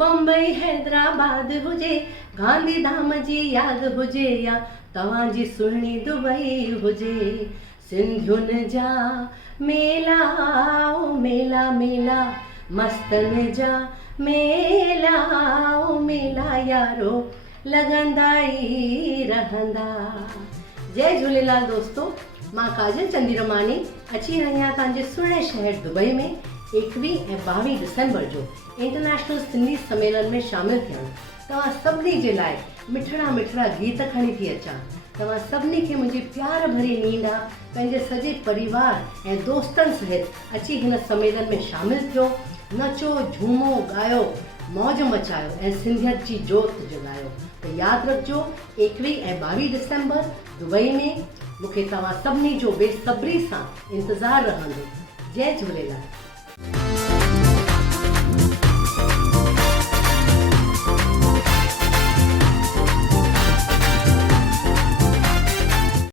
बम्बई हैदराबाद हुजे, गांधीधाम जी याद हुजे या तव्हांजी सुहिणी दुबई हुजे। सिंधियुनि जा मेला ओ मेला मेला, मस्तनि जा मेला ओ मेला यारो लॻंदा ई रहंदा। जय झूलेलाल दोस्तों, मां काजल चंदीरमानी अची रही आहियां तव्हांजे सुहिणे शहर दुबई में 21 ऐं 22 डिसेंबर जो इंटरनेशनल सिंधी सम्मेलन में शामिल थियण। तव्हां सभिनी जे लाइ मिठड़ा मिठड़ा गीत खणी थी अचां। तव्हां सभिनी खे मुंहिंजी प्यार भरी नींड आहे। पंहिंजे सॼे परिवार ऐं दोस्तनि सहित अची हिन सम्मेलन में शामिल थियो। नचो झूमो ॻायो, मौज मचायो ऐं सिंधियत जी जोत जॻायो। त यादि रखिजो 21 ऐं 22 डिसेंबर दुबई में मूंखे तव्हां सभिनी जो बेसब्री सां इंतज़ारु रहंदो। जय झूलेलाल।